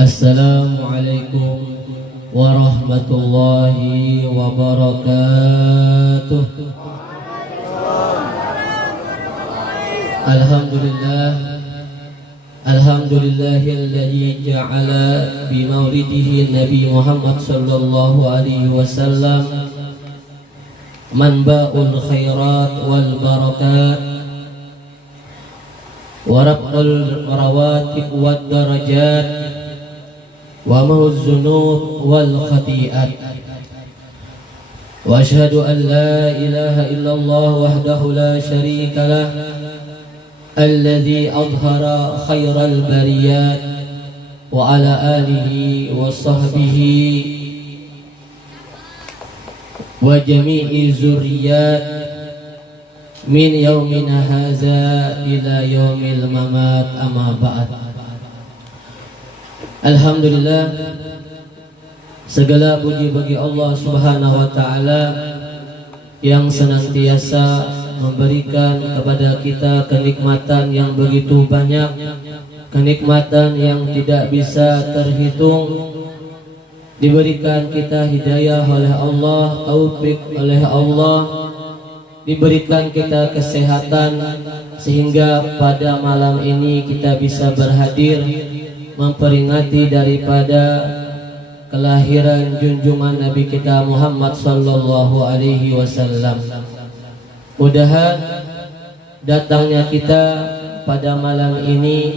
Assalamualaikum warahmatullahi wabarakatuh. Alhamdulillahilladzi ja'ala bi maulidihi Nabi Muhammad sallallahu alaihi wasallam manba'ul khairat wal barakat wa raf'ul marawatib wad darajat wa mahuz dzunub wal khati'at wa asyhadu an la ilaha illallah wahdahu la syarika lah alladzi adhara khairal bariyat wa ala alihi wa sahbihi wa jami'i zurriyat min yaumina hadza ila yaumil mamat amma ba'd. Alhamdulillah, segala puji bagi Allah Subhanahu wa taala yang senantiasa memberikan kepada kita kenikmatan yang begitu banyak, kenikmatan yang tidak bisa terhitung. Diberikan kita hidayah oleh Allah, taufik oleh Allah, diberikan kita kesehatan sehingga pada malam ini kita bisa berhadir memperingati daripada kelahiran junjungan Nabi kita Muhammad sallallahu alaihi wasallam. Mudah-mudahan datangnya kita pada malam ini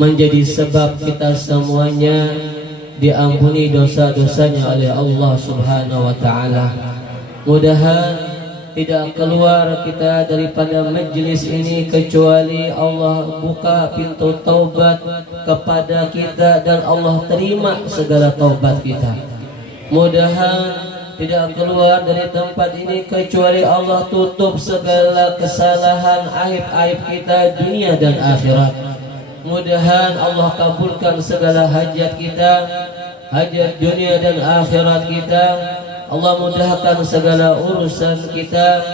menjadi sebab kita semuanya diampuni dosa-dosanya oleh Allah Subhanahu wa taala. Mudah-mudahan tidak keluar kita daripada majlis ini kecuali Allah buka pintu taubat kepada kita dan Allah terima segala taubat kita. Mudah-mudahan tidak keluar dari tempat ini kecuali Allah tutup segala kesalahan aib-aib kita dunia dan akhirat. Mudah-mudahan Allah kabulkan segala hajat kita, hajat dunia dan akhirat kita. Allah mudahkan segala urusan kita.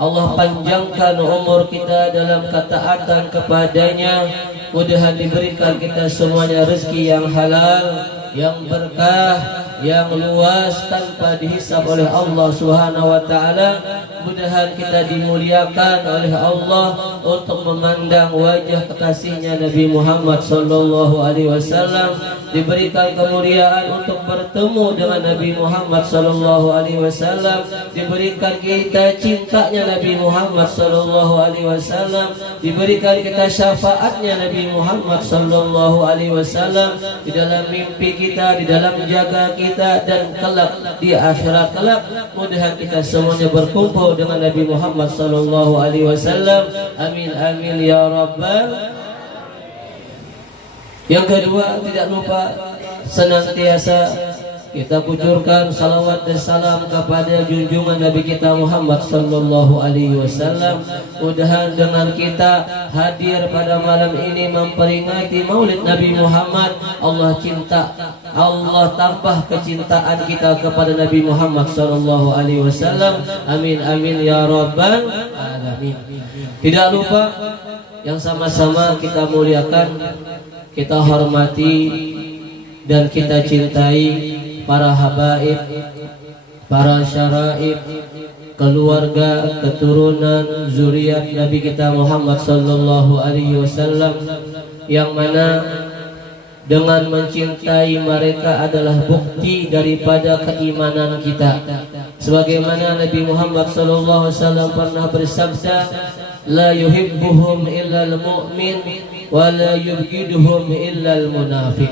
Allah panjangkan umur kita dalam ketaatan kepadanya. Mudah diberikan kita semuanya rezeki yang halal, yang berkah, yang luas tanpa dihisab oleh Allah Subhanahu wa taala. Mudah-mudahan kita dimuliakan oleh Allah untuk memandang wajah kekasihnya Nabi Muhammad sallallahu alaihi wasallam, diberikan kemuliaan untuk bertemu dengan Nabi Muhammad sallallahu alaihi wasallam, diberikan kita cintanya Nabi Muhammad sallallahu alaihi wasallam, diberikan kita syafaatnya Nabi Muhammad sallallahu alaihi wasallam di dalam mimpi kita, di dalam jaga kita, dan kelak di akhirat kelak. Mudah kita semuanya berkumpul dengan Nabi Muhammad sallallahu alaihi wasallam. Amin amin ya rabbal. Yang kedua, tidak lupa senantiasa kita kucurkan salawat dan salam kepada junjungan Nabi kita Muhammad sallallahu alaihi wasallam. Mudah-mudahan dengan kita hadir pada malam ini memperingati Maulid Nabi Muhammad, Allah cinta, Allah tambah kecintaan kita kepada Nabi Muhammad sallallahu alaihi wasallam. Amin amin ya rabbal alamin. Tidak lupa yang sama-sama kita muliakan, kita hormati dan kita cintai para habaib, para syaraib, keluarga, keturunan, zuriat Nabi kita Muhammad sallallahu alaihi wasallam, yang mana dengan mencintai mereka adalah bukti daripada keimanan kita. Sebagaimana Nabi Muhammad sallallahu alaihi wasallam pernah bersabda, la yuhibbuhum illal mu'min wa la yubghiduhum illal munafiq.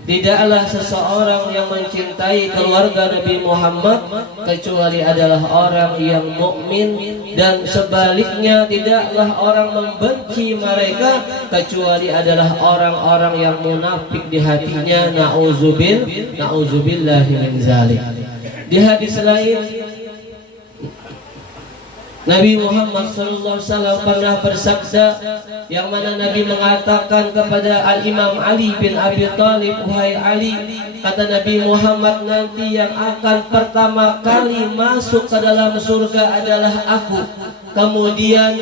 Tidaklah seseorang yang mencintai keluarga Nabi Muhammad kecuali adalah orang yang mukmin, dan sebaliknya tidaklah orang membenci mereka kecuali adalah orang-orang yang munafik di hatinya. Na'udzubillahi min zalik. Di hadis lain Nabi Muhammad SAW pernah bersabda, yang mana Nabi mengatakan kepada Al-Imam Ali bin Abi Thalib, wahai Ali, kata Nabi Muhammad, nanti yang akan pertama kali masuk ke dalam surga adalah aku, kemudian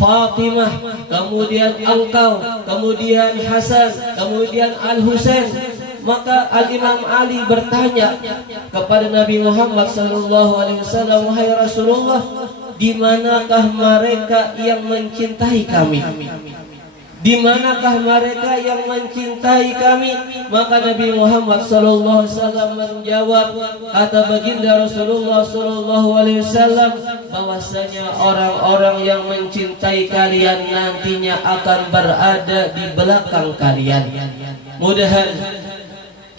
Fatimah, kemudian engkau, kemudian Hasan, kemudian Al-Husain. Maka Al-Imam Ali bertanya kepada Nabi Muhammad SAW, wahai Rasulullah, di manakah mereka yang mencintai kami? Di manakah mereka yang mencintai kami? Maka Nabi Muhammad SAW menjawab, kata baginda Rasulullah SAW, bahwasanya orang-orang yang mencintai kalian nantinya akan berada di belakang kalian. Mudah-mudahan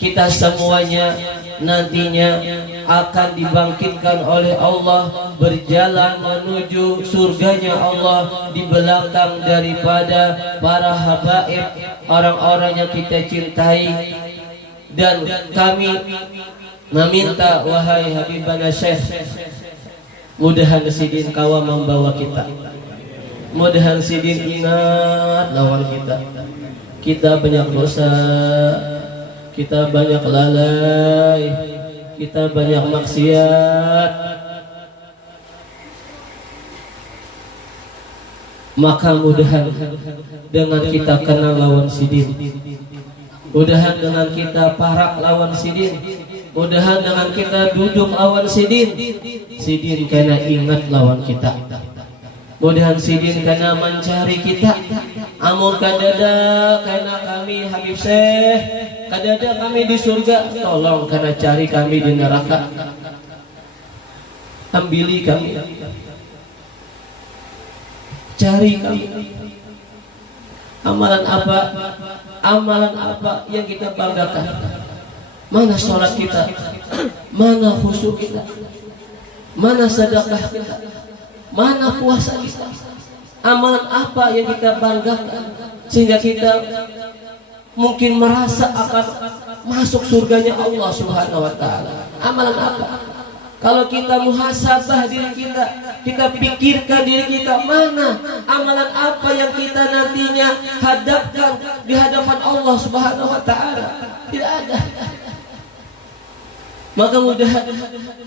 kita semuanya nantinya akan dibangkitkan oleh Allah, berjalan menuju surganya Allah di belakang daripada para habaib, orang-orang yang kita cintai. Dan kami meminta, wahai Habibana Syekh, mudahan Sidin kawa membawa kita, mudahan Sidin ingat lawan kita. Kita banyak dosa, kita banyak lalai, kita banyak maksiat. Maka mudahan dengan kita kenal lawan Sidin, mudahan dengan kita parak lawan Sidin, mudahan dengan kita duduk lawan Sidin, Sidin kena ingat lawan kita. Mudahan Sidin kena mencari kita. Amur kadada karena kami Habib Syekh, kadada kami di surga, tolong karena cari kami di neraka. Ambili kami, cari kami. Amalan apa? Amalan apa yang kita banggakan? Mana sholat kita? Mana khusyuk kita? Mana sedekah kita? Mana puasa kita? Amalan apa yang kita banggakan sehingga kita mungkin merasa akan masuk surganya Allah Subhanahu wa taala? Amalan apa? Kalau kita muhasabah diri kita, kita pikirkan diri kita, mana amalan apa yang kita nantinya hadapkan di hadapan Allah Subhanahu wa taala? Tidak ada. Maka mudah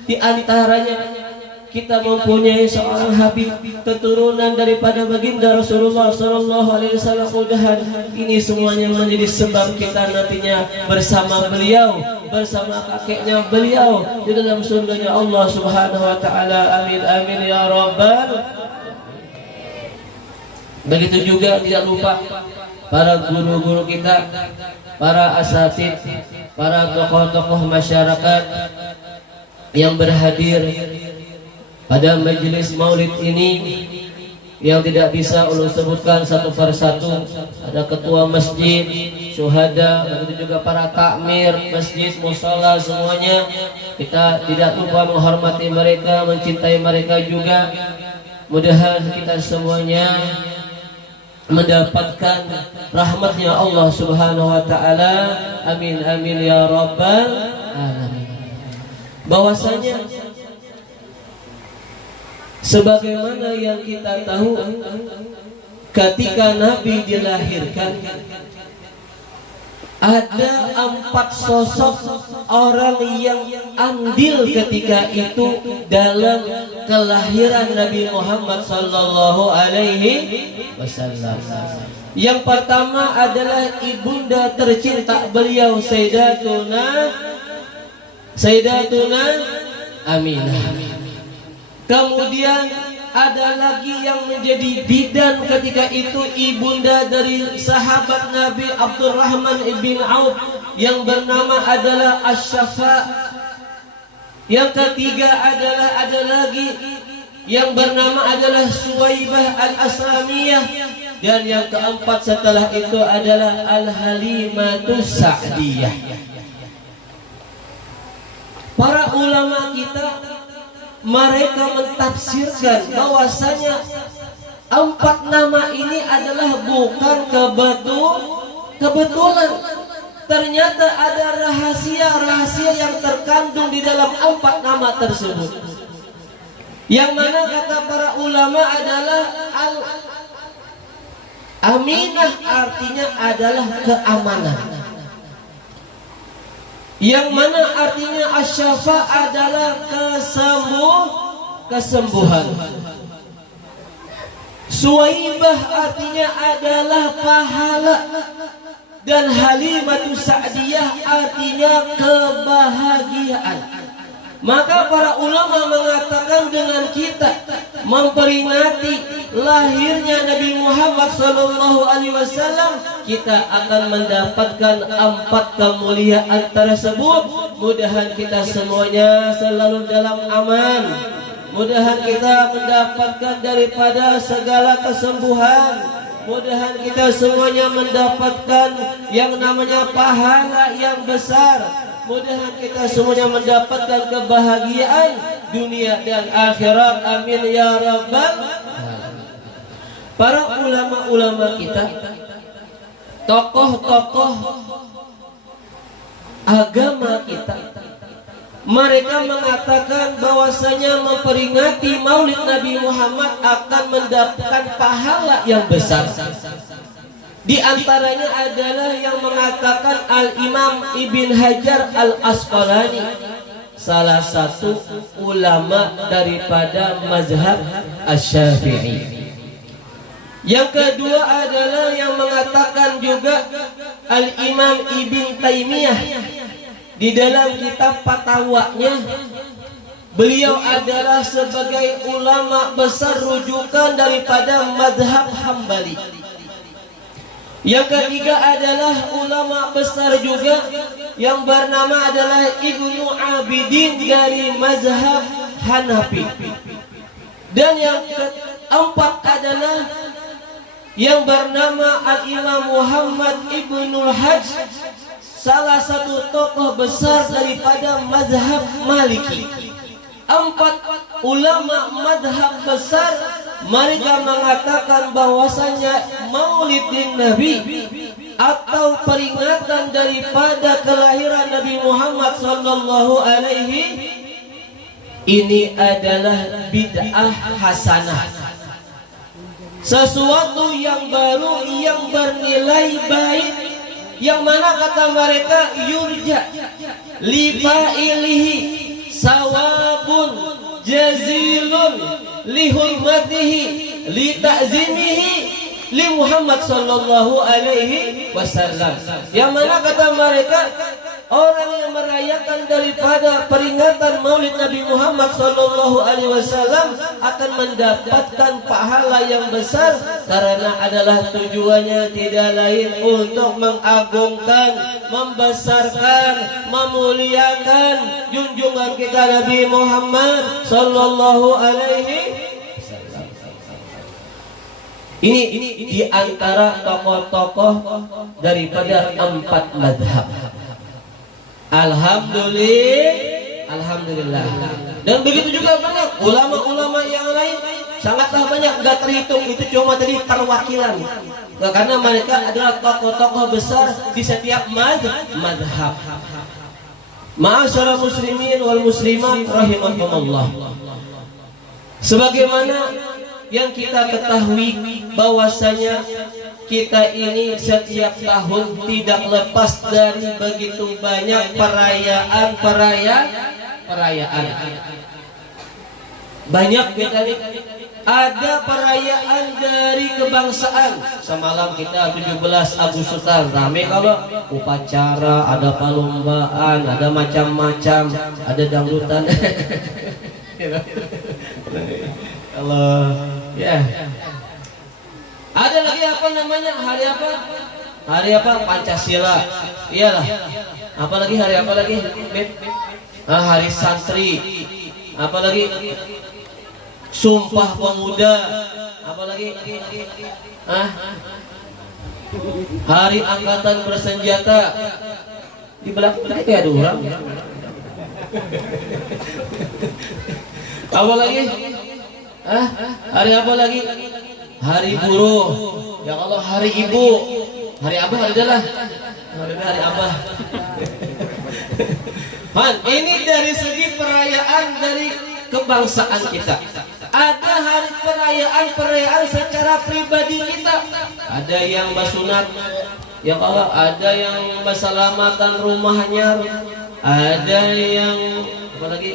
di antaranya kita mempunyai seorang Habib, keturunan daripada baginda Rasulullah SAW. Mudahan ini semuanya menjadi sebab kita nantinya bersama beliau, bersama kakeknya beliau di dalam surganya Allah Subhanahu wa taala. Amin amin ya rabbal. Begitu juga tidak lupa para guru-guru kita, para asatid, para tokoh-tokoh masyarakat yang berhadir pada majelis maulid ini, yang tidak bisa ulun sebutkan satu persatu. Ada ketua masjid, syuhada, begitu juga para takmir masjid, mushola, semuanya kita tidak lupa menghormati mereka, mencintai mereka juga. Mudahan kita semuanya mendapatkan rahmatnya Allah Subhanahu wa taala. Amin amin ya rabbal alamin. Bahwasanya sebagaimana yang kita tahu, ketika Nabi dilahirkan ada 4 sosok orang yang andil ketika itu dalam kelahiran Nabi Muhammad sallallahu alaihi wasallam. Yang pertama adalah ibunda tercinta beliau, Sayyidatuna Aminah. Kemudian ada lagi yang menjadi bidan ketika itu, ibunda dari sahabat Nabi Abdurrahman ibn Auf yang bernama adalah Asy-Syafa. Yang ketiga ada lagi yang bernama adalah Suwaibah Al-Aslamiyah, dan yang keempat setelah itu adalah Al-Halimatus Sa'diyah. Para ulama kita mereka mentafsirkan bahwasanya 4 nama ini adalah bukan kebetulan. Ternyata ada rahasia-rahasia yang terkandung di dalam 4 nama tersebut, yang mana kata para ulama adalah Aminah artinya adalah keamanan, yang mana artinya Asy-Syafa adalah kesembuhan. Suwaibah artinya adalah pahala, dan Halimatus Sa'diyah artinya kebahagiaan. Maka para ulama mengatakan dengan kita memperingati lahirnya Nabi Muhammad SAW, kita akan mendapatkan 4 kemuliaan tersebut. Mudahan kita semuanya selalu dalam aman. Mudahan kita mendapatkan daripada segala kesembuhan. Mudahan kita semuanya mendapatkan yang namanya pahala yang besar. Mudahan kita semuanya mendapatkan kebahagiaan dunia dan akhirat. Amin ya rabbal alamin. Para ulama-ulama kita, tokoh-tokoh agama kita, mereka mengatakan bahwasanya memperingati Maulid Nabi Muhammad akan mendapatkan pahala yang besar. Di antaranya adalah yang mengatakan Al-Imam Ibn Hajar Al-Asqalani, salah satu ulama daripada mazhab Asy-Syafi'i. Yang kedua adalah yang mengatakan juga Al-Imam Ibn Taimiyah. Di dalam kitab fatwanya, beliau adalah sebagai ulama besar rujukan daripada mazhab Hambali. Yang ketiga adalah ulama besar juga yang bernama adalah Ibnu Abidin dari mazhab Hanafi. Dan yang keempat adalah yang bernama Al-Imam Muhammad Ibnul Hajj, salah satu tokoh besar daripada mazhab Maliki. 4 ulama mazhab besar, mereka mengatakan bahwasanya Maulidin Nabi atau peringatan daripada kelahiran Nabi Muhammad sallallahu alaihi ini adalah bid'ah hasanah, sesuatu yang baru yang bernilai baik, yang mana kata mereka yurja li fa'ilihi sawabun jazilun li hurmatihi li ta'zimihi li Muhammad sallallahu alaihi wasallam. Yang mana kata mereka, orang yang merayakan daripada peringatan Maulid Nabi Muhammad sallallahu alaihi wasallam akan mendapatkan pahala yang besar, karena adalah tujuannya tidak lain untuk mengagungkan, membesarkan, memuliakan junjungan kita Nabi Muhammad sallallahu alaihi wasallam. Ini di antara tokoh-tokoh daripada 4 mazhab. Alhamdulillah. Dan begitu juga banyak ulama-ulama yang lain, sangatlah banyak, gak terhitung. Itu cuma tadi perwakilan, karena mereka adalah tokoh-tokoh besar di setiap mazhab. Ma'asyiral muslimin wal muslimat rahimakumullah. Sebagaimana yang kita ketahui bahwasanya kita ini setiap tahun tidak lepas dari begitu banyak perayaan. Banyak kita ada perayaan dari kebangsaan. Semalam kita 17 Agustusan rame kalau upacara, ada perlombaan, ada macam-macam, ada dangdutan. Allah ya. Ada lagi apa namanya? Hari apa? Hari apa? Pancasila. Iyalah. Apa lagi? Hari apa lagi? Hari santri. Apa lagi? Sumpah Pemuda. Apa lagi? Hari Angkatan Bersenjata. Di belakang itu ada orang. Apa lagi? Hari apa lagi? Hari buruh. Ya Allah, hari ibu. Hari abah adalah hari abah. Ini dari segi perayaan dari kebangsaan kita. Ada hari perayaan secara pribadi kita. Ada yang basunat, ya Allah, ada yang berselamatan rumahnya, ada yang apa lagi?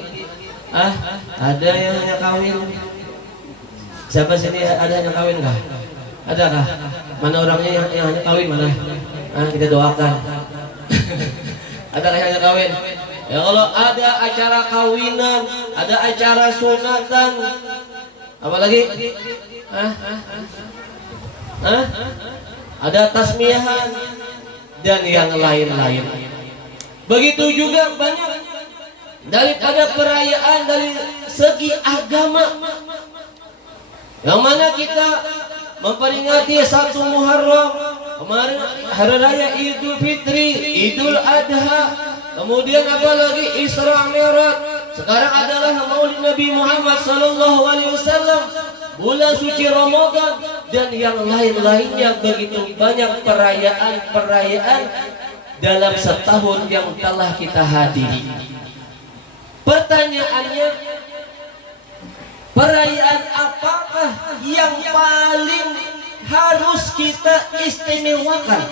Ada yang hanya kawin. Siapa sini ada yang kawin kah? Ada kah? Mana orangnya yang hanya kawin mana? Kita doakan. Ada yang hanya kawin? Ya kalau ada acara kawinan, ada acara sunatan, apalagi? Ada tasmiyahan dan yang lain-lain. Begitu juga banyak daripada perayaan dari segi agama, yang mana kita memperingati 1 Muharram, kemarin hari raya Idul Fitri, Idul Adha, kemudian apalagi Isra Mi'raj, sekarang adalah Maulid Nabi Muhammad SAW, bulan suci Ramadan, dan yang lain-lainnya. Begitu banyak perayaan-perayaan dalam setahun yang telah kita hadiri. Pertanyaannya, perayaan apakah yang paling harus kita istimewakan?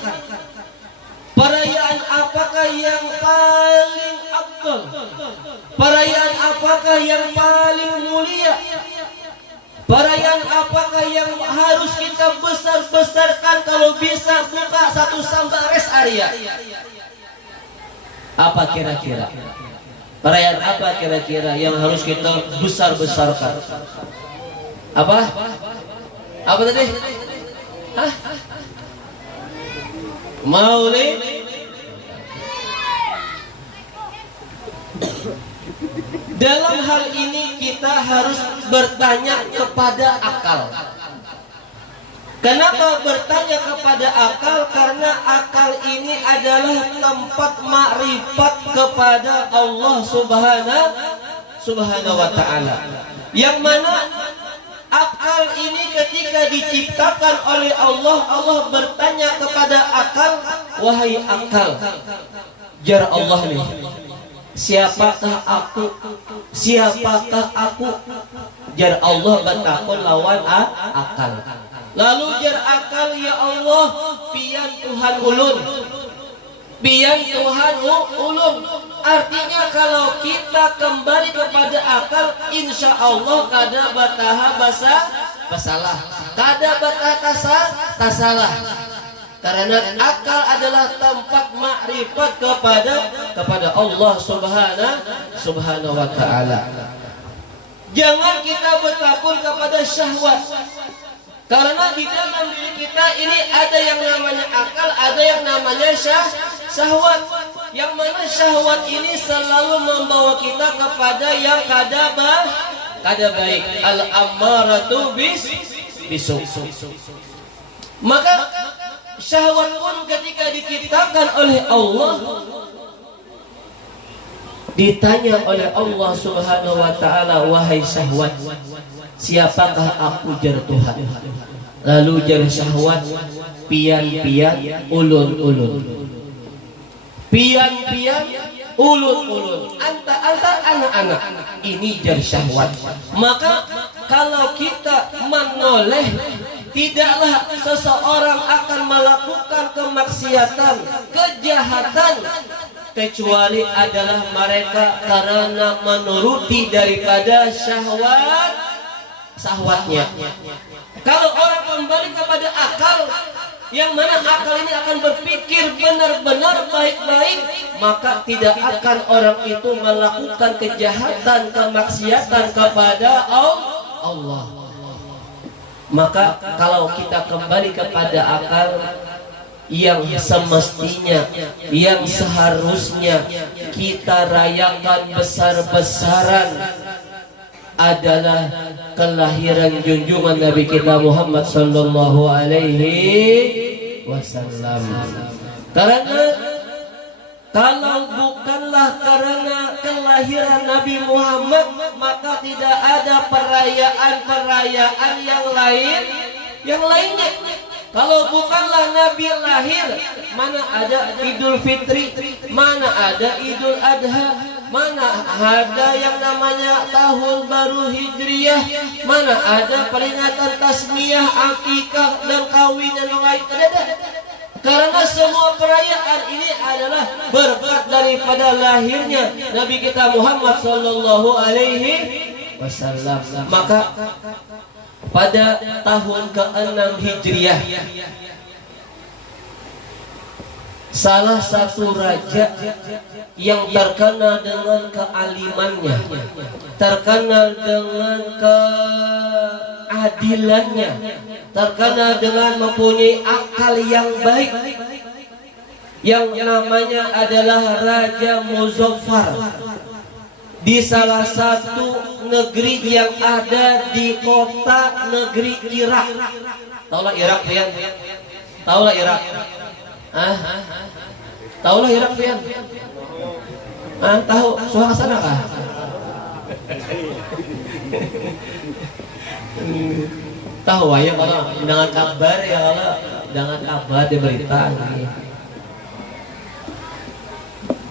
Perayaan apakah yang paling afdal? Perayaan apakah yang paling mulia? Perayaan apakah yang harus kita besar-besarkan, kalau bisa buka satu sambares area? Apa kira-kira? Perayaan apa kira-kira yang harus kita besar-besarkan? Apa? Apa tadi? Maulid. Dalam hal ini kita harus bertanya kepada akal. Kenapa bertanya kepada akal? Karena akal ini adalah tempat makrifat kepada Allah Subhanahu wa ta'ala. Yang mana akal ini ketika diciptakan oleh Allah, Allah bertanya kepada akal, wahai akal, jar Allah nih, siapakah aku? Siapakah aku? Jar Allah bertakon lawan akal. Lalu jar akal, ya Allah, pian Tuhan ulun. Pian Tuhan ulun. Artinya kalau kita kembali kepada akal, insya Allah kada bataha basalah, kada bataha tasalah. Karena akal adalah tempat makrifat kepada Allah Subhanahu wa ta'ala. Jangan kita bertakun kepada syahwat, karena di dalam diri kita ini ada yang namanya akal, ada yang namanya syahwat. Yang mana syahwat ini selalu membawa kita kepada yang kada baik. Al-ammaratu bisu. Maka syahwat pun ketika diciptakan oleh Allah, ditanya oleh Allah Subhanahu wa ta'ala, wahai syahwat, siapakah aku jar Tuhan? Lalu jar syahwat, pian-pian, ulun-ulun. Pian-pian, ulun-ulun, anta anak-anak. Ini jar syahwat. Maka kalau kita menoleh, tidaklah seseorang akan melakukan kemaksiatan, kejahatan, kecuali adalah mereka karena menuruti daripada syahwatnya. Kalau orang kembali kepada akal, yang mana akal ini akan berpikir benar-benar baik-baik, maka tidak akan orang itu melakukan kejahatan, kemaksiatan kepada Allah. Maka kalau kita kembali kepada akal, yang semestinya, yang seharusnya kita rayakan besar-besaran adalah kelahiran junjungan Nabi kita Muhammad sallallahu alaihi wasallam. Karena kalau bukanlah karena kelahiran Nabi Muhammad, maka tidak ada perayaan-perayaan yang lainnya. Kalau bukanlah Nabi lahir, mana ada Idul Fitri, mana ada Idul Adha, mana ada yang namanya tahun baru Hijriyah, mana ada peringatan tasmiyah, akikah dan kawin dan lain ada. Karena semua perayaan ini adalah berkat daripada lahirnya Nabi kita Muhammad sallallahu alaihi wasallam. Maka pada tahun ke-6 Hijriah, salah satu raja yang terkenal dengan kealimannya, terkenal dengan keadilannya, terkenal dengan mempunyai akal yang baik, yang namanya adalah Raja Muzaffar, di salah satu negeri yang ada di kota negeri Irak. Taulah Irak ya? Taulah Irak? Taulah Irak ya? Tahu soal sana kah? Tahu aja kalau dengan kabar ya, kalau dengan kabar di berita.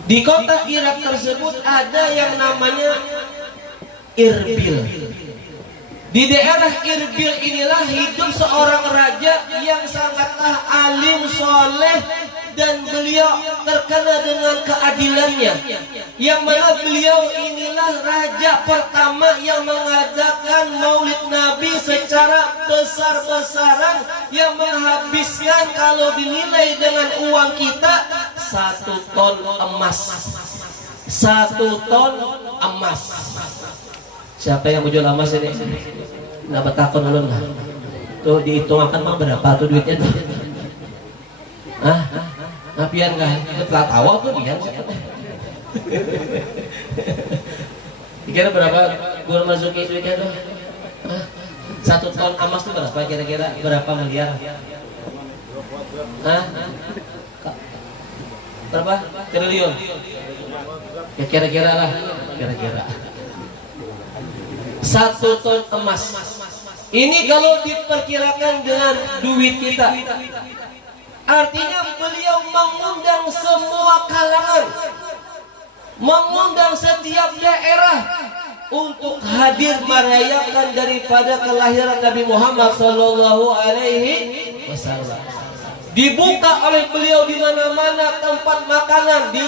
Di kota Irak tersebut ada yang namanya Irbil. Di daerah Irbil inilah hidup seorang raja yang sangatlah alim, soleh, dan beliau terkenal dengan keadilannya. Yang mana beliau inilah raja pertama yang mengadakan Maulid Nabi secara besar-besaran, yang menghabiskan kalau dinilai dengan uang kita 1 ton emas. 1 ton emas. Siapa yang mau jual emas ini? Nah, betakon ulun lah. Tuh dihitung akan mah berapa tuh duitnya tuh? Napian kan? Telah tahu tuh pian. Kira berapa gua masukin duitnya tuh? 1 ton emas tuh berapa kira-kira? Berapa miliar? Berapa? Triliun? Ya kira-kira lah, kira-kira 1 ton emas. Ini kalau diperkirakan dengan duit kita, artinya beliau mengundang semua kalangan, mengundang setiap daerah untuk hadir merayakan daripada kelahiran Nabi Muhammad Sallallahu Alaihi Wasallam. Dibuka oleh beliau di mana-mana tempat makanan, di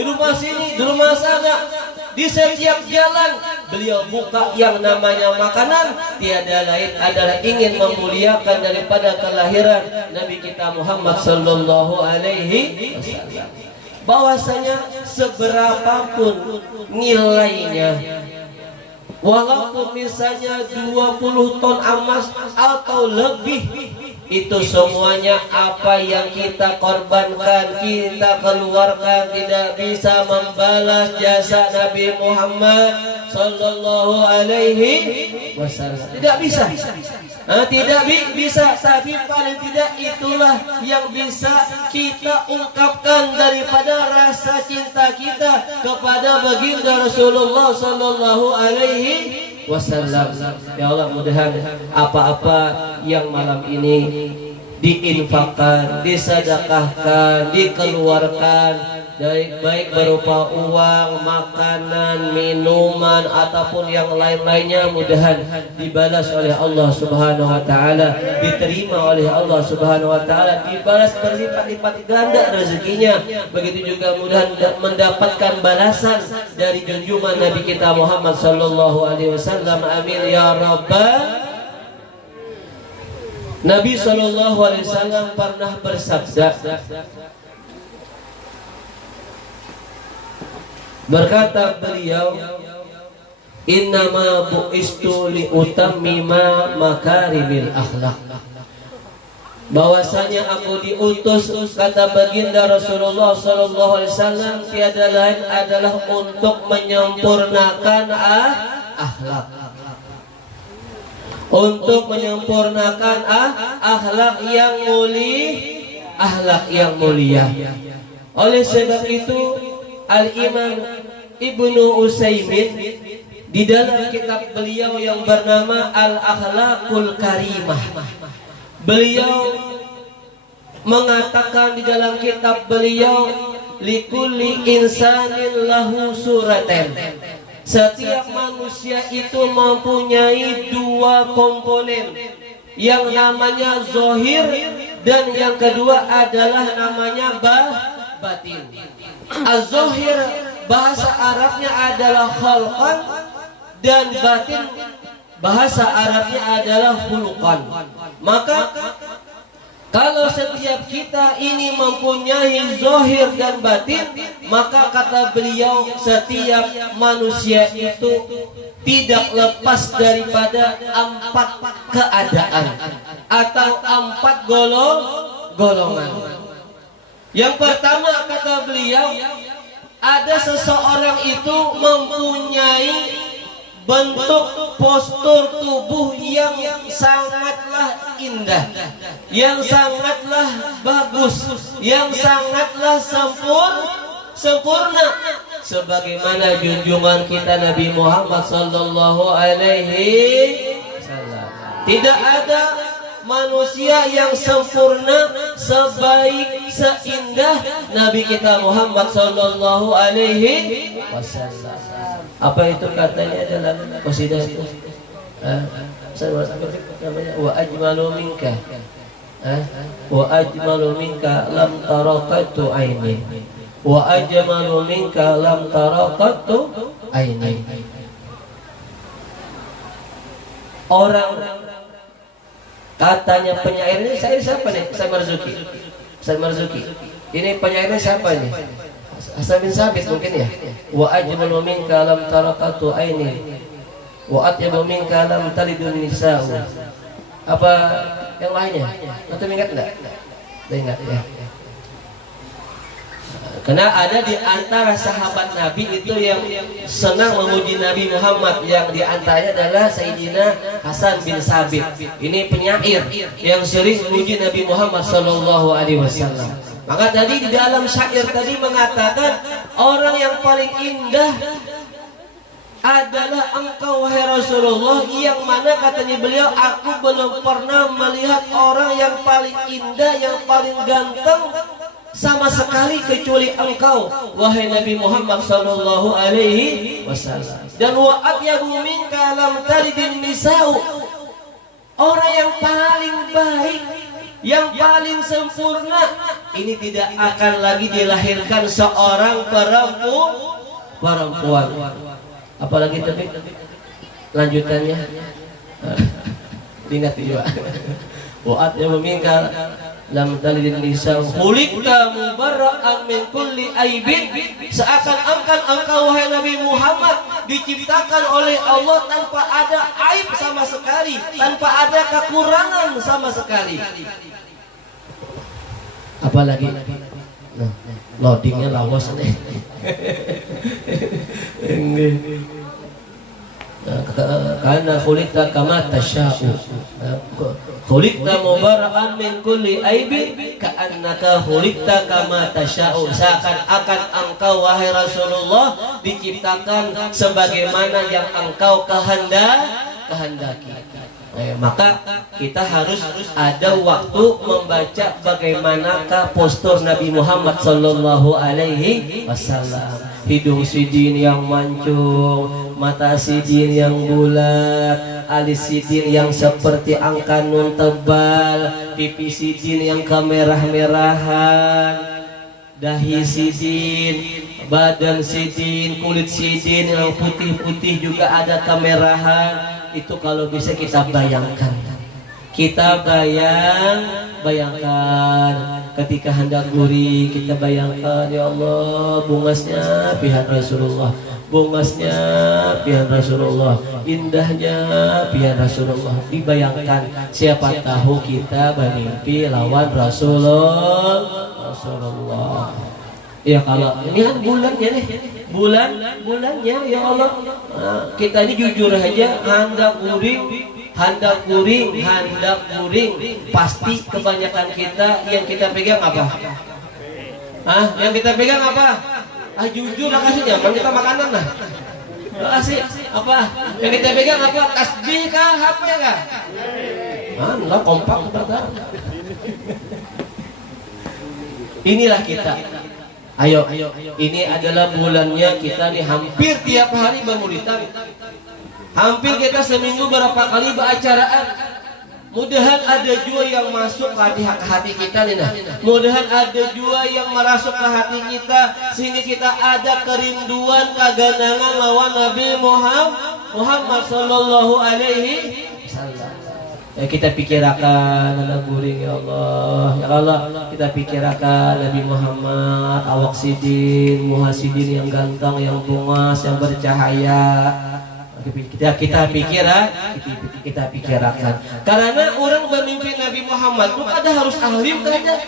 rumah sini, di rumah sana, di setiap jalan beliau buka yang namanya makanan. Tiada lain adalah ingin memuliakan daripada kelahiran Nabi kita Muhammad Sallallahu Alaihi Wasallam. Bahwasanya seberapapun nilainya, walaupun misalnya 20 ton emas atau lebih, itu semuanya apa yang kita korbankan, kita keluarkan tidak bisa membalas jasa Nabi Muhammad Sallallahu Alaihi Wasallam. Tidak bisa. Tidak bisa. Tapi paling tidak itulah yang bisa kita ungkapkan daripada rasa cinta kita kepada baginda Rasulullah Sallallahu Alaihi Wasallam. Ya Allah, mudahan apa-apa yang malam ini diinfakkan, disedekahkan, dikeluarkan, baik berupa uang, makanan, minuman ataupun yang lain-lainnya, mudahan dibalas oleh Allah Subhanahu wa taala, diterima oleh Allah Subhanahu wa taala, dibalas berlipat-lipat ganda rezekinya. Begitu juga mudahan mendapatkan balasan dari junjungan Nabi kita Muhammad sallallahu alaihi wasallam. Amin ya rabbal. Nabi sallallahu alaihi wasallam pernah bersabda, berkata beliau, innama bu'istu liutammima makarimil akhlak, bahwasanya aku diutus, kata baginda Rasulullah sallallahu alaihi wasallam, tiada lain adalah untuk menyempurnakan akhlak, untuk menyempurnakan akhlak yang mulia. Oleh sebab itu Al-Imam Ibnu Utsaimin di dalam kitab beliau yang bernama Al-Akhlaqul Karimah, beliau mengatakan di dalam kitab beliau, likulli insanin lahu suraten, setiap manusia itu mempunyai 2 komponen, yang namanya zahir dan yang kedua adalah namanya batin. Az-zahir bahasa Arabnya adalah khalqan, dan bahasa Arabnya adalah hulukan. Maka kalau setiap kita ini mempunyai zahir dan batin, maka kata beliau setiap manusia itu tidak lepas daripada 4 keadaan atau 4 golongan. Yang pertama kata beliau, ada seseorang itu mempunyai bentuk postur tubuh yang sangatlah indah, yang sangatlah bagus, yang sangatlah sempurna, sebagaimana junjungan kita Nabi Muhammad sallallahu alaihi wasallam. Tidak ada manusia yang sempurna sebaik seindah Nabi kita Muhammad sallallahu alaihi wasallam. Apa itu katanya dalam qasidah itu? Wa ajmalu minka, wa ajmalu minka lam taraqatu aini, wa ajmalu minka lam taraqatu aini. Orang katanya penyair ini saya siapa nih? Ustaz Marzuki. Ini penyairnya siapa nih? Hasan bin Sabit mungkin ya. Wa ajmalu minka lam taraqatu aini, wa atyabu minka lam talidun nisa'u. Apa yang lainnya? Atau ingat enggak? Ingat ya. Karena ada di antara sahabat Nabi itu yang senang memuji Nabi Muhammad, yang di antaranya adalah Sayyidina Hasan bin Sabit. Ini penyair yang sering memuji Nabi Muhammad sallallahu alaihi wasallam. Maka tadi di dalam syair tadi mengatakan orang yang paling indah adalah engkau wahai Rasulullah, yang mana katanya beliau, aku belum pernah melihat orang yang paling indah, yang paling ganteng sama sekali kecuali engkau wahai Nabi Muhammad sallallahu alaihi wasallam. Dan wa atyabu minka lam talidin nisa'u, orang yang paling baik, yang paling sempurna ini tidak akan lagi dilahirkan seorang perempuan. Apalagi tapi lanjutannya ingat juga. Wa'at yang meminta lam talidin nisa khuliqta mubarra'an min kulli aibin, seakan-akan engkau wahai Nabi Muhammad diciptakan oleh Allah tanpa ada aib sama sekali, tanpa ada kekurangan sama sekali. Apalagi nah, loadingnya lawas nih. Karena khuliqta kama tasya'u, khuliqta mubarra'an min kulli aibin ka'annaka khuliqta kama tasya'u, seakan-akan engkau wahai Rasulullah diciptakan sebagaimana yang engkau kehendaki. Maka kita harus ada waktu membaca bagaimanakah postur Nabi Muhammad sallallahu alaihi wasallam. Hidung sidin yang mancung, mata sidin yang bulat, alis sidin yang seperti angka nun tebal, pipi sidin yang kemerah-merahan, dahi sidin, badan sidin, kulit sidin yang putih-putih juga ada kemerahan. Itu kalau bisa kita bayangkan, bayangkan ketika hendak gurih, kita bayangkan ya Allah bungasnya pihak Rasulullah, indahnya pihak Rasulullah. Dibayangkan, siapa tahu kita bermimpi lawan Rasulullah. Ya kalau ini kan bulannya nih, bulannya ya Allah. Nah, kita ini jujur aja, hendak guring, pasti kebanyakan kita yang kita pegang apa? Yang kita pegang apa? Jujur lah, kasih jangan kita makanan lah. Kasih apa? Yang kita pegang apa? Tasbih kah? HP kah? Enggak, kompak betul. Inilah kita. Ayo, ini adalah bulannya kita nih, hampir tiap hari bermuritan, hampir kita seminggu berapa kali beracaraan. Mudahan ada juga yang masuk ke hati kita nih, nah. Mudahan ada juga yang merasuk ke hati kita, sehingga kita ada kerinduan, keganangan lawan Nabi Muhammad Muhammad sallallahu alaihi wasallam. Ya, kita pikirkan anak guring ya Allah. Ya Allah, kita pikirkan Nabi Muhammad awak sidin, muhasidin yang ganteng, yang pungas, yang bercahaya. Kita pikirkan. Karena orang memimpin Nabi Muhammad itu kada harus alim kada.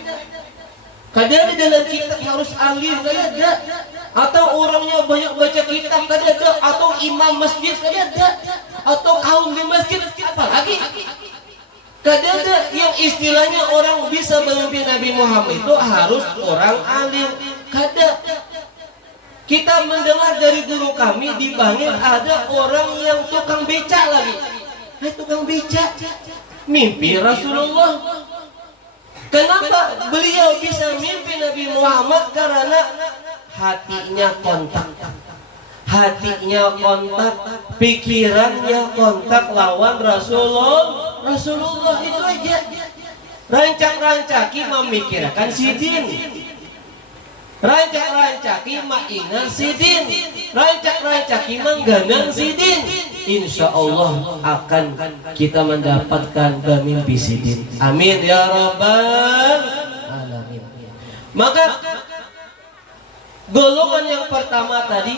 Kada di dalam kitab harus alim kada. Atau orangnya banyak baca kitab kada ada, atau imam masjid kada ada, atau kaum di masjid apalagi. Kada ada yang istilahnya orang bisa memimpin Nabi Muhammad itu harus orang alim. Kada. Kita mendengar dari guru kami di Bangil ada orang yang tukang beca lagi. Tukang beca mimpi Rasulullah. Kenapa beliau bisa mimpi Nabi Muhammad? Karena hatinya kontak. Hatinya kontak, pikirannya kontak lawan Rasulullah itu aja. Rancak-rancaki memikirkan sidin. Rancak-rancaki maingan sidin, rancak-rancaki mengganang sidin. Insya Allah akan kita mendapatkan pemimpi sidin. Amin ya rabbal alamin. Maka golongan yang pertama tadi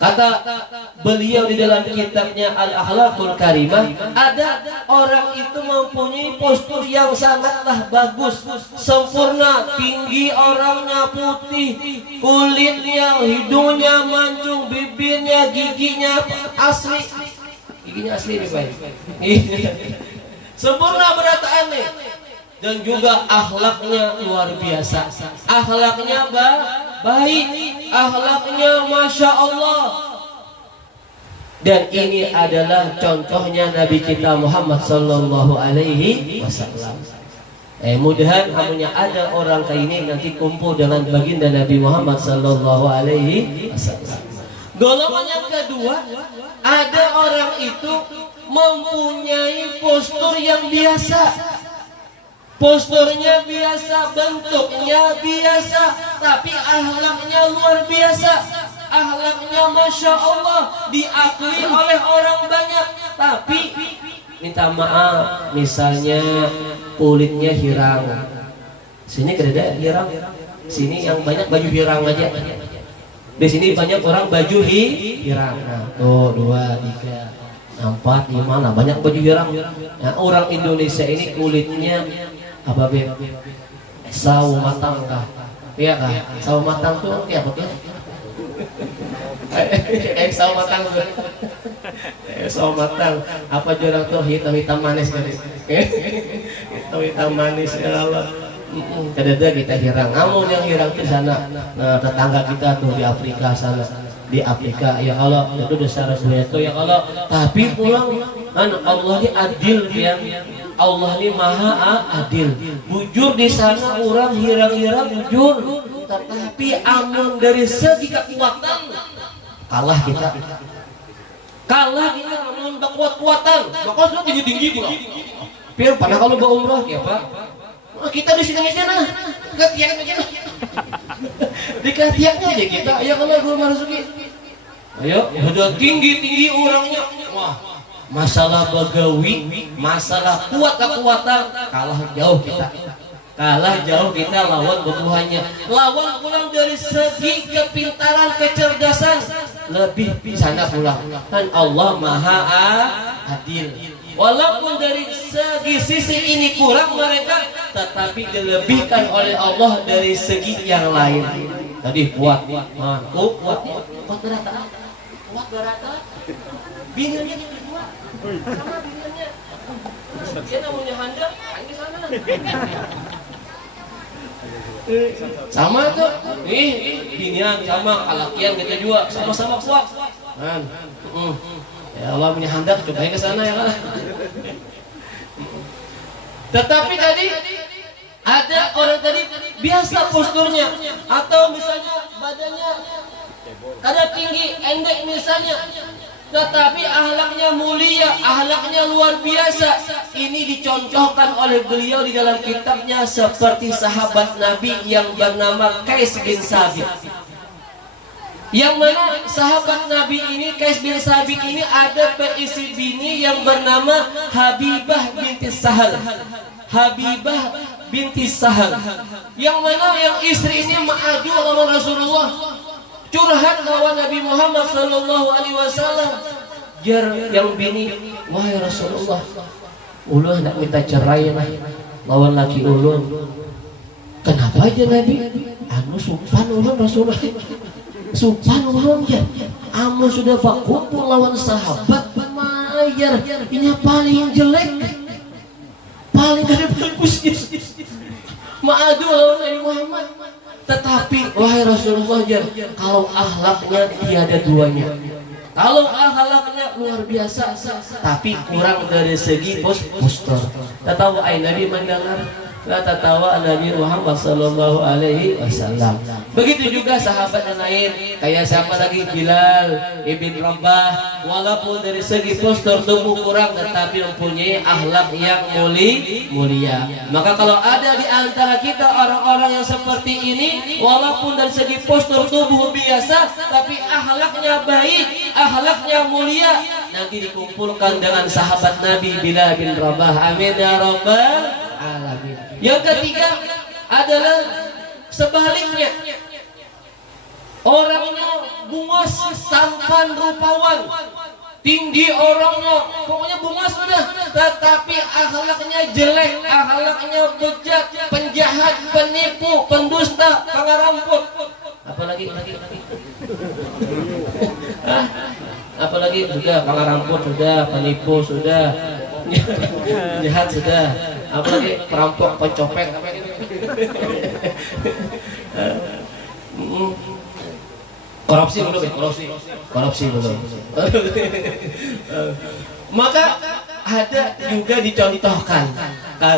kata beliau di dalam kitabnya Al-Akhlaqul Karimah, ada orang itu mempunyai postur yang sangatlah bagus, sempurna, tinggi, orangnya putih, kulitnya, hidungnya mancung, bibirnya, giginya asli. Giginya asli nih baik. Sempurna berataannya. Dan juga akhlaknya luar biasa. Akhlaknya baik, akhlaknya Masya Allah. Dan ini adalah contohnya Nabi kita Muhammad sallallahu alaihi wasallam. Mudahan amunya ada orang kayak ini nanti kumpul dengan baginda Nabi Muhammad sallallahu alaihi wasallam. Golongan yang kedua, ada orang itu mempunyai postur yang biasa. Posturnya biasa, bentuknya biasa, tapi akhlaknya luar biasa. Akhlaknya Masya Allah, diakui oleh orang banyak. Tapi minta maaf, misalnya kulitnya hirang. Sini kereda hirang. Sini yang banyak baju hirang aja. Di sini banyak orang baju hirang. Nah, tuh 2, 3, 4, 5, nah banyak baju hirang. Nah, orang Indonesia ini kulitnya apa be? Sawo matang kah? Iya kah? Sawo matang tuh kayak apa tuh? Sawo matang tuh. Sawo matang. Apa jorang tuh hitam manis kan? Hitam manis ya Allah. Kadada kita hirang. Namun yang hirang di sana, nah, tetangga kita tuh di Afrika sana. Di Afrika ya Allah, itu dasar sebenarnya itu ya Allah. Tapi pulang, Allah ini adil ya. Allah ini maha adil. Bujur di sana orang hirang-hirang bujur, tetapi amun dari segi kekuatan kalah kita. Kalah kita amun berkuat-kuatan. Maka sudah tinggi-tinggi pula. Biar pada kalau berumrah ya Pak. Kita di sini aja ketiak aja. Di ketiaknya aja kita. Ya kalau gua masuki. Ayo, udah tinggi-tinggi orangnya. Wah. Masalah bagawi, masalah kuat kekuatan kalah jauh kita. Kalah jauh kita lawan bebuhannya. Lawan pulang dari segi kepintaran, kecerdasan lebih sana pulang. Kan Allah maha adil. Walaupun dari segi sisi ini kurang mereka, tetapi dilebihkan oleh Allah dari segi yang lain. Tadi kuat, kuat berata, kuat berata. Bingung sama biniannya. Dia namanya handap, di sana. Sama tuh. Binian sama kalakian kita juga sama-sama kuat. Kan. Ya Allah punya handap coba ke sana ya kan. Tetapi tadi ada orang tadi biasa posturnya atau misalnya badannya ada tinggi, endek misalnya. Tetapi akhlaknya mulia, akhlaknya luar biasa. Ini dicontohkan oleh beliau di dalam kitabnya seperti sahabat Nabi yang bernama Qais bin Sabit. Yang mana sahabat Nabi ini, Qais bin Sabit ini ada berisi bini yang bernama Habibah binti Sahal. Habibah binti Sahal. Yang mana yang istri ini mengadu lawan Rasulullah, curhat lawan Nabi Muhammad sallallahu alaihi wasallam. Jar yang bini, wahai Rasulullah, ulun hendak minta cerai lawan laki ulun. Kenapa aja Nabi? Anu supan ulun Rasulullah. Subhanallah ya, amu sudah berkumpul lawan sahabat mayar, ini paling jelek, paling ada bagusnya. Ma'adu lawan Nabi Muhammad. Tetapi wahai Rasulullah ya, kalau akhlaknya tiada duanya, kalau akhlaknya luar biasa, tapi kurang dari segi postur. Tahu ai Nabi mendengar kata tawa Nabi Muhammad sallallahu alaihi wasallam. Begitu juga sahabat yang lain, kayak siapa lagi, Bilal ibn Rabah, walaupun dari segi postur tubuh kurang tetapi mempunyai akhlak yang mulia. Maka kalau ada di antara kita orang-orang yang seperti ini, walaupun dari segi postur tubuh biasa tapi akhlaknya baik, akhlaknya mulia, nanti dikumpulkan dengan sahabat Nabi Bilal bin Rabah. Amin ya rabbal alamin. Yang ketiga adalah sebaliknya, orangnya bungas, tampan, rupawan, tinggi orangnya, pokoknya bungas sudah, tetapi akhlaknya jelek, akhlaknya bejat, penjahat, penipu, pendusta, pengaramput. Apalagi apalagi sudah pengaramput, sudah penipu, sudah jahat, sudah apalagi perampok, pencopet, korupsi belum ya? Korupsi belum. Maka ada juga dicontohkan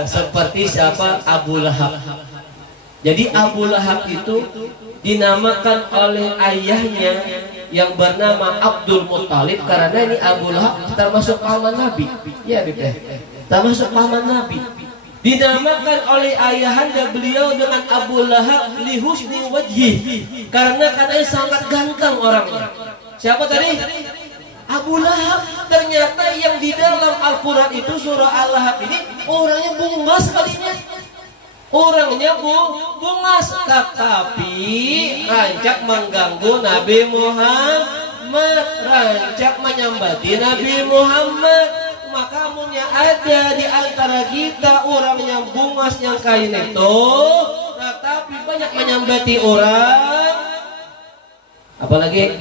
seperti siapa, Abu Lahab. Jadi Abu Lahab itu dinamakan oleh ayahnya yang bernama Abdul Muttalib karena ini Abu Lahab termasuk paman Nabi. Ya, termasuk paman Nabi. Dinamakan oleh ayahanda beliau dengan Abu Lahab li husni wajhi, karena katanya sangat ganteng orangnya. Siapa tadi? Abu Lahab. Ternyata yang di dalam Al-Quran itu surah Al-Lahab ini orangnya bungas sekalinya. Orangnya bungas, tetapi rancak mengganggu Nabi Muhammad, rancak menyambati Nabi Muhammad. Maka munya ada di antara kita orang yang bungas yang kain itu, tetapi banyak menyambati orang. Apalagi,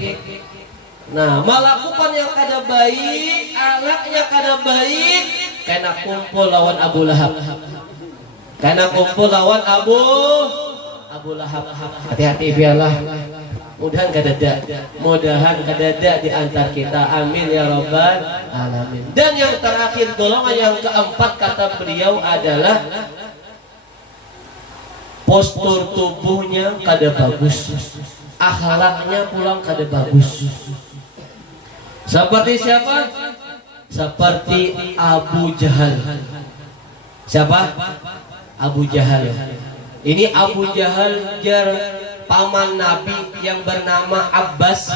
nah melakukan yang kada baik, anaknya kada baik, karena kumpul lawan Abu Lahab. Karena kumpul lawan Abu Lahab. Hati-hati biarlah. Mudahan kadada di antar kita. Amin ya rabbal alamin. Dan yang terakhir, golongan yang keempat kata beliau adalah postur tubuhnya kada bagus, akhlaknya pulang kada bagus. Seperti siapa? Seperti Abu Jahal. Siapa? Abu Jahal. Ini Abu Jahal paman Nabi yang bernama Abbas.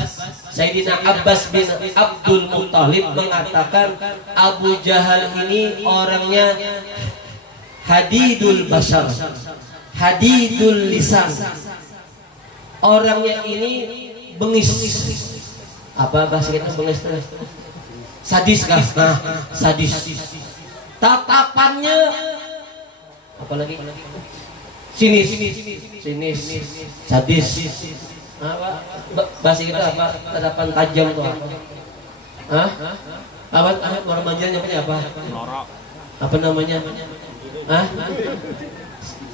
Sayyidina Abbas bin Abdul Muttalib mengatakan Abu Jahal ini orangnya hadidul basar, hadidul lisan. Orangnya ini bengis. Apa bahasa kita bengis? Sadis kah? Nah, sadis. Tatapannya apalagi? Sinis, sadis. Apa? Bahasa kita apa? Tatapan tajam tuh apa? Hah? Apa? Orang Banjar namanya apa? Apa namanya? Hah?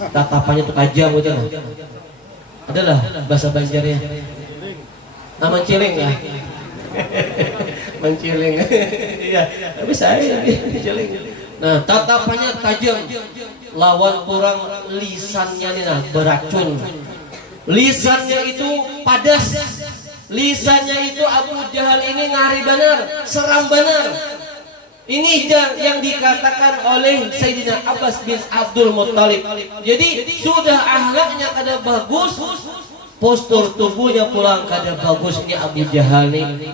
Tatapannya tuh tajam gitu. Adalah bahasa Banjarnya. Menciling ya? Menciling. Iya. Tapi saya menciling. Nah, tatapannya tajam. Lawan orang lisannya nih nah beracun. Lisannya itu padas. Lisannya itu Abu Jahal ini ngari benar, seram benar. Ini yang dikatakan oleh Sayyidina Abbas bin Abdul Muttalib. Jadi sudah akhlaknya kada bagus, postur tubuhnya pulang kada bagusnya Abu Jahal nih.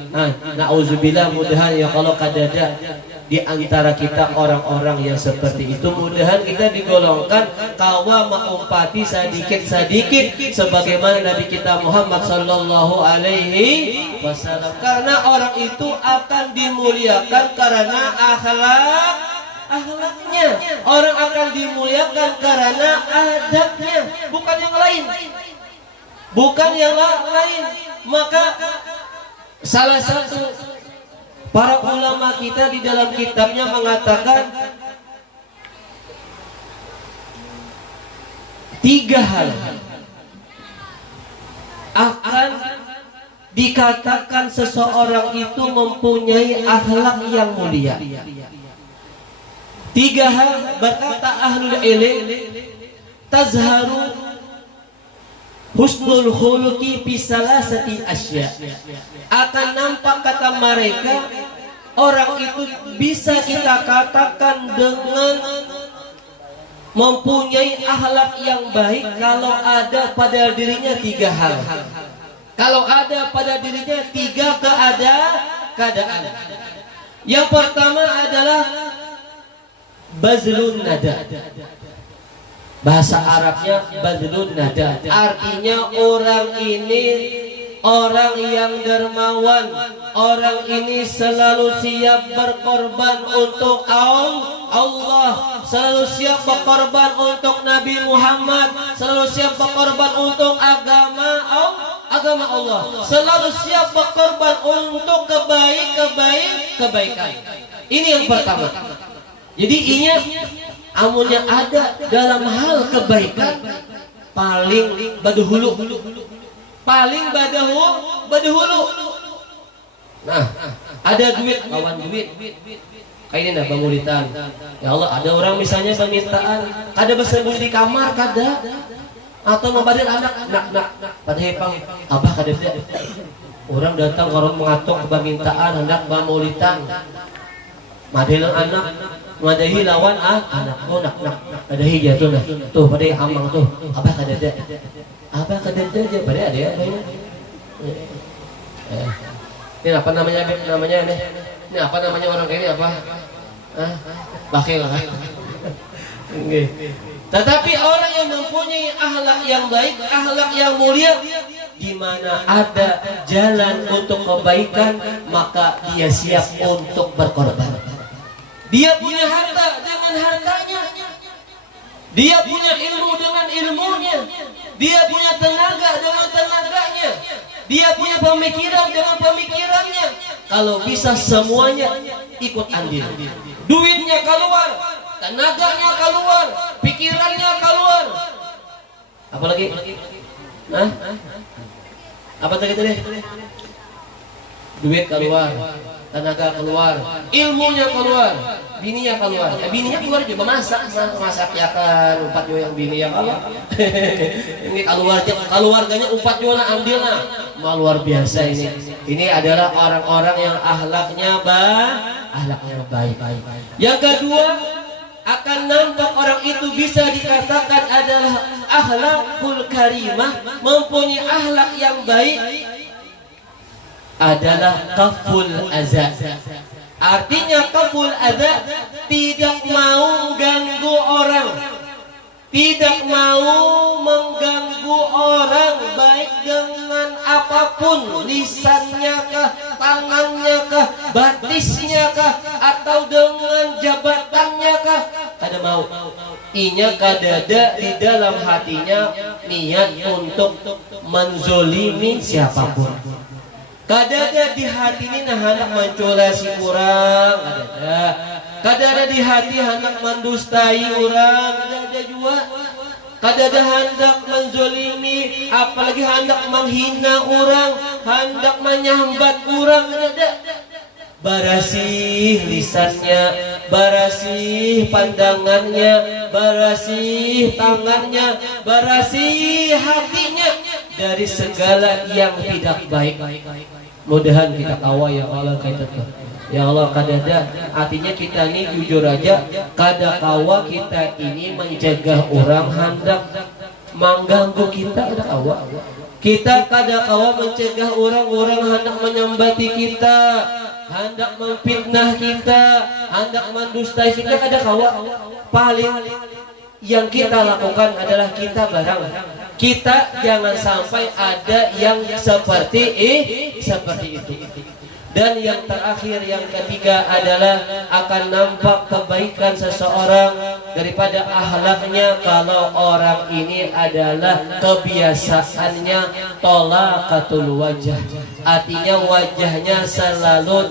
Nauzubillah, mudahan ya kalau kadada di antara kita orang-orang yang seperti itu, mudahan kita digolongkan kawa mengumpati sedikit-sedikit sebagaimana Nabi kita Muhammad sallallahu alaihi wasallam. Karena orang itu akan dimuliakan karena akhlaknya. Orang akan dimuliakan karena adabnya, bukan yang lain. Bukan yang lain. Maka salah satu para ulama kita di dalam kitabnya mengatakan 3 hal akan dikatakan seseorang itu mempunyai akhlak yang mulia. 3 hal berkata ahlul ilm, tazharu husnul khuluqi fi salasati asya. Akan nampak kata mereka orang itu bisa kita katakan dengan mempunyai akhlak yang baik kalau ada pada dirinya 3 hal. Kalau ada pada dirinya 3 keadaan. Yang pertama adalah bazlun nada. Bahasa Arabnya badlun nada, artinya orang ini orang yang dermawan, orang ini selalu siap berkorban untuk Allah, selalu siap berkorban untuk Nabi Muhammad, selalu siap berkorban untuk agama Allah, selalu siap berkorban untuk kebaikan. Ini yang pertama. Jadi ingat, amunnya ada dalam hal kebaikan paling badhulu. Nah, ada duit, kawan duit. Kayak ini nah bangulitan. Ya Allah, ada orang misalnya permintaan kada bersembunyi di kamar kada, atau membadil anak nak pada hepang abah kada teh. Orang datang orang mengatok permintaan hendak bangulitan. Madil anak madahi lawan anak nak madahi jatuh nah tuh pada amang tuh abah kadada aja pada ada ya ini apa namanya ini apa namanya orang kayak ini apa bakil lah. Tetapi orang yang mempunyai akhlak yang baik, akhlak yang mulia, di mana ada jalan untuk kebaikan maka dia siap untuk berkorban. Dia punya harta dengan hartanya, dia punya ilmu dengan ilmunya, dia punya tenaga dengan tenaganya, dia punya pemikiran dengan pemikirannya. Kalau bisa semuanya ikut andil. Duitnya keluar, tenaganya keluar, pikirannya keluar. Apalagi? Apa tadi? Duit keluar, tenaga keluar, ilmunya keluar, bininya keluar. Bininya keluar juga masak ya kan, 4 juga yang bini yang keluar. Ini keluarganya 4 juga ambil lah. Luar biasa ini. Ini adalah orang-orang yang akhlaknya baik. Yang kedua, akan nampak orang itu bisa dikatakan adalah akhlakul karimah, mempunyai akhlak yang baik adalah kaful azza. Artinya kaful azza tidak mau ganggu orang, tidak mau mengganggu orang baik dengan apapun, lisannya kah, tangannya kah, batisnya kah, atau dengan jabatannya kah, kada mau. Inya kadada di dalam hatinya niat untuk menzolimi siapapun. Kadada di hati ini hendak mencolasi orang, kadada di hati hendak mendustai orang, kadada juga. Kadada hendak menzolimi, apalagi hendak menghina orang, hendak menyambat orang, kadada. Barasih lisannya, barasih pandangannya, barasih tangannya, barasih hatinya dari segala yang tidak baik. Mudahan kita tawa ya Allah kita. Ya Allah kadada, artinya kita ini jujur aja, kada kawa kita ini mencegah orang hendak mengganggu kita, kada kawa. Kita kada kawa mencegah orang-orang hendak menyambati kita, hendak memfitnah kita, hendak mendustai kita, kada kawa. Paling yang kita lakukan adalah kita barang. Kita jangan sampai ada yang seperti itu. Dan yang terakhir, yang ketiga adalah akan nampak kebaikan seseorang daripada akhlaknya kalau orang ini adalah kebiasaannya tolakatul wajah. Artinya wajahnya selalu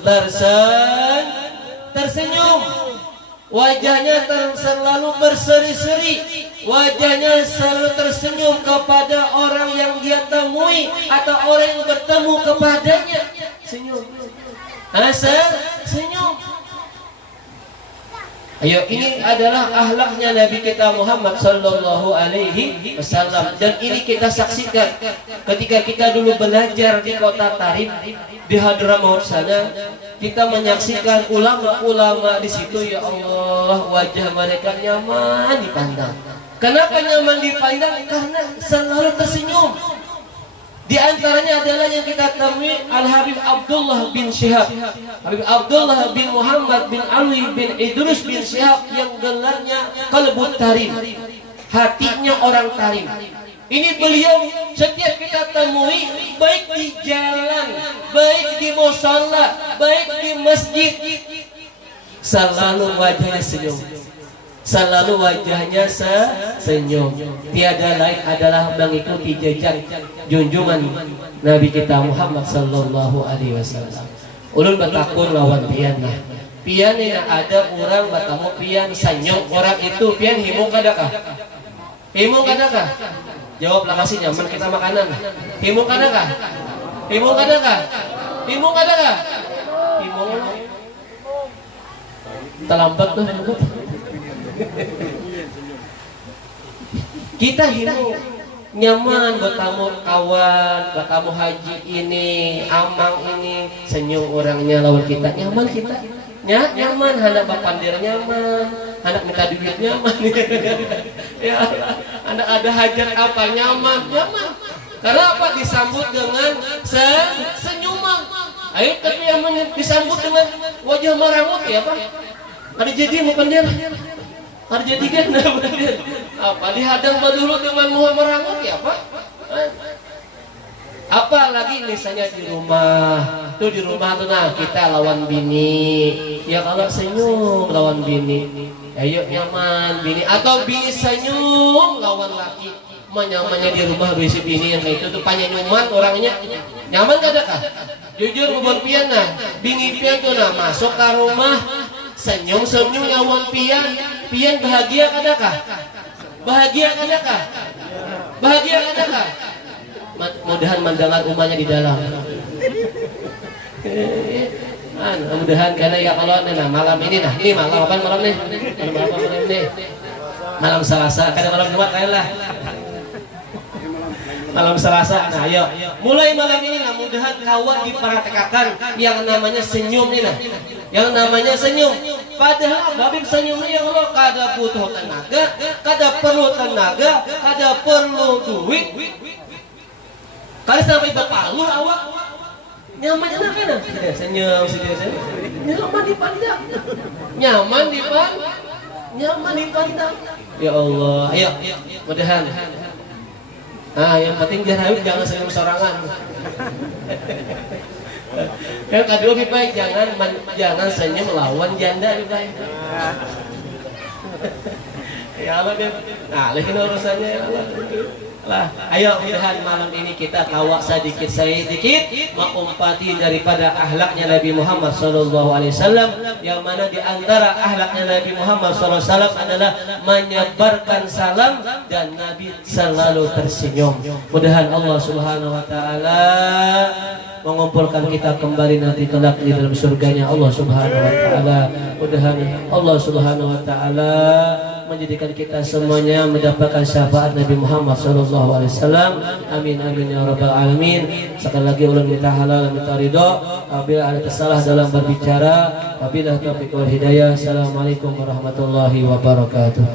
tersenyum. Wajahnya selalu berseri-seri. Wajahnya selalu tersenyum kepada orang yang dia temui atau orang yang bertemu kepadanya. Senyum. Senyum. Ayo, ini adalah akhlaknya Nabi kita Muhammad sallallahu alaihi wasallam, dan ini kita saksikan ketika kita dulu belajar di kota Tarim di Hadramaut sana. Kita menyaksikan ulama-ulama di situ, ya Allah, wajah mereka nyaman dipandang. Kenapa nyaman dipandang? Karena selalu tersenyum. Di antaranya adalah yang kita temui Al-Habib Abdullah bin Syihab, Habib Abdullah bin Muhammad bin Ali bin Idrus bin Syihab, yang gelarnya Qalbut Tarim, hatinya orang Tarim. Ini beliau setiap kita temui, baik di jalan, baik di mushola, baik di masjid, selalu wajahnya senyum. Selalu wajahnya senyum. Tiada lain adalah mengikuti jejak junjungan Nabi kita Muhammad sallallahu alaihi wasallam. Ulun batakur lawan pian nah. Pian yang ada orang bertemu pian senyum orang itu, pian himung kadakah? Himung kadakah? Jawablah, kasih nyaman kita makanan. Himung kadakah? Himung kadakah? Himung kadakah? Himung. Terlambat tuh. Kita himung nyaman bertamu kawan, bertamu haji ini, amang ini, senyum orangnya lawan kita, nyaman kita. Nyaman, hendak bapandir nyaman, hendak minta duit nyaman. Ya, hendak ada hajat apa nyaman. Karena apa? Disambut dengan senyuman. Ayo, tapi yang disambut dengan wajah merangut ya Pak. Ada jadi mau pandir. Ada jadi kan apa dihadang dulu dengan muha merangut ya Pak. Apa lagi misalnya di rumah tuh, di rumah tuh, nah kita lawan bini ya, kalau senyum lawan bini, ayo nyaman bini, atau bini senyum lawan laki, nyamannya di rumah bisi bini yang kayak itu tuh panyanyuman orangnya nyaman kadakah? Jujur membuat pian nah, bini pian tuh nah masuk ke rumah senyum lawan pian bahagia kadakah? Bahagia kadakah? Bahagia kadakah? Mudahan mandangan umahnya di dalam. Mudahan karena ya kalau malam ini nah, ini malam apa malam nih? Malam nih? Malam Selasa, kadang malam Jumat kayak lah. Malam Selasa. Nah, ayo mulai malam ini nah, mudahan kawan diperhatikan yang namanya senyum nih nah. Yang namanya senyum. Padahal Habib senyum ini ya Allah kada butuh tenaga, kada perlu tenaga, kada perlu duit. Kalau sampai berpalu awak nyaman enak kan? Senyum. Nyaman dipandang. Ya Allah, ayo mudahan. Nah, yang penting jangan senyum sorangan. Yang kedua lebih baik jangan senyum lawan janda lebih baik. Ya Allah dia. Nah, lagi urusannya ya Allah. Lah, ayo mudahan malam ini kita tawa sedikit mengumpati daripada akhlaknya Nabi Muhammad SAW, yang mana di antara akhlaknya Nabi Muhammad SAW adalah menyebarkan salam dan Nabi selalu tersenyum. Mudahan Allah Subhanahu Wa Taala mengumpulkan kita kembali nanti kelak di dalam surganya Allah Subhanahu Wa Taala. Mudahan Allah Subhanahu Wa Taala menjadikan kita semuanya mendapatkan syafaat Nabi Muhammad SAW. Amin amin ya rabbal alamin. Sekali lagi ulun minta halal, minta ridho. Apabila ada kesalahan dalam berbicara, wabillahi taufiq wal hidayah. Assalamualaikum warahmatullahi wabarakatuh.